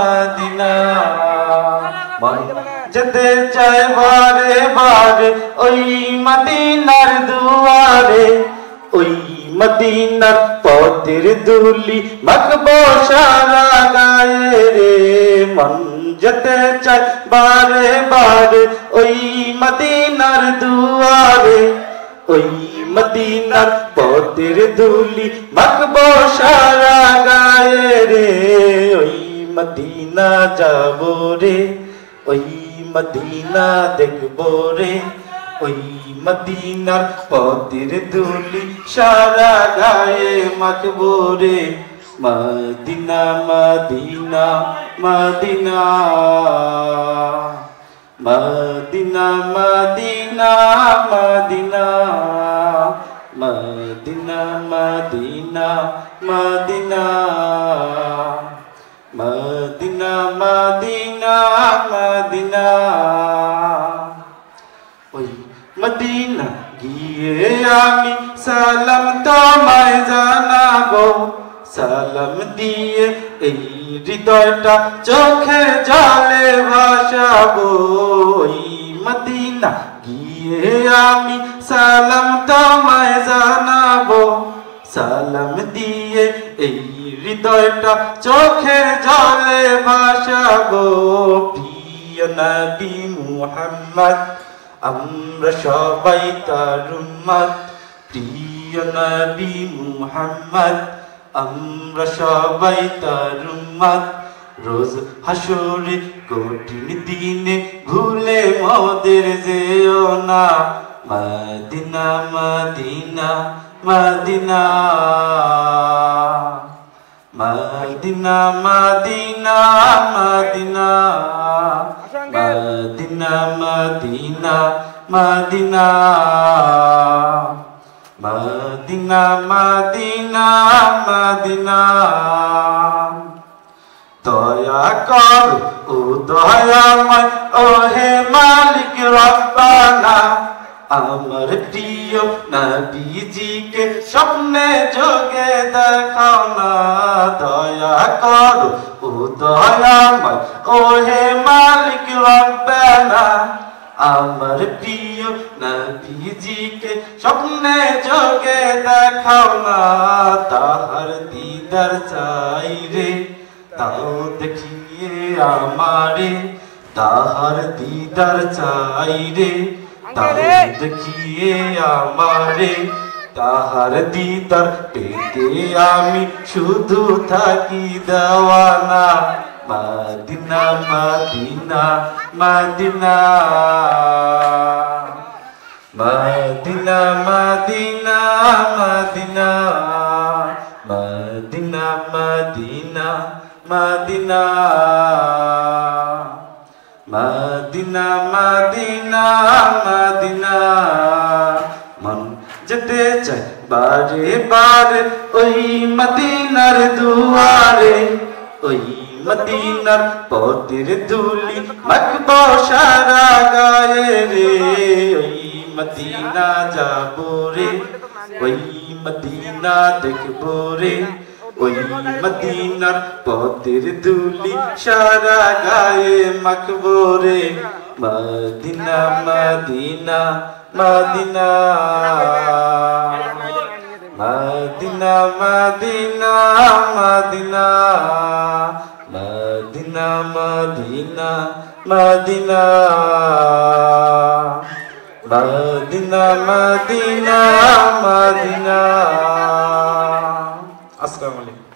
Medina মন যেতে চায় বারে বারে ওই মদিনার দুয়ারে, ওই মদিনার পথের ধুলি মাখবো সারা গায়ে রে। মন যেতে চায় বারে বারে ওই মদিনার দুয়ারে, ওই মদিনার পথের ধুলি মাখবো সারা গায়ে রে। ওই মদিনা যাবো রে, ওই মদিনা দেখবো রে, ওই মদিনার পথের ধুলি সারা গায়ে মাখবো রে। Medina Medina Medina Medina Medina Medina Medina Medina Medina Medina Medina Medina. ওই মদিনা গিয়ে আমি সালাম তোমায় জানাবো, সালাম দিয়ে এই হৃদয়টা চোখে জলে ভাসাবো। ওই মদিনা গিয়ে আমি সালাম তোমায় জানাবো, সালাম দিয়ে এই হৃদয়টা চোখে জলে ভাসাবো। প্রিয় নবী মুহাম্মদ আমরা সবাই তার উম্মত, প্রিয় নবী মুহাম্মদ আমরা সবাই তার উম্মত। রোজ হাসরে কঠিন দিনে ভুলে মোদের যেও না। Medina Medina Medina Medina Medina Medina Medina Medina Medina Medina Medina Medina. দয়া কর ও দয়াময় ও হে মালিক রব্বানা, আমার প্রিয় নবীজিকে স্বপ্নে যোগে দেখাও না। দয়া কর ও দয়াময় ও হে মালিক রব্বানা, আমার প্রিয় নবীজিকে স্বপ্নে যোগে দেখাও না। তাহার দিদার চাই রে, তাও দেখিয়ে আমারে, তাহার দিদার চাই রে, তাও দেখিয়ে আমারে। তাহার দিদার পেতে আমি শুধু থাকি দেওয়ানা। Medina Medina Medina Medina Medina Medina Medina Medina Medina Medina Medina Medina. মন যেতে চায় বারে বারে ওই মদিনার দুয়ারে, ওই মদিনার পথের ধুলি মাখবো সারা গায়ে রে। ওই মদিনা যাবো রে, ওই মদিনা দেখবো রে, ওই মদিনার পথের ধুলি সারা গায়ে মাখবো রে। Medina Medina Medina Medina Medina Medina Medina Medina Medina Medina Medina Medina. আসসালামু আলাইকুম।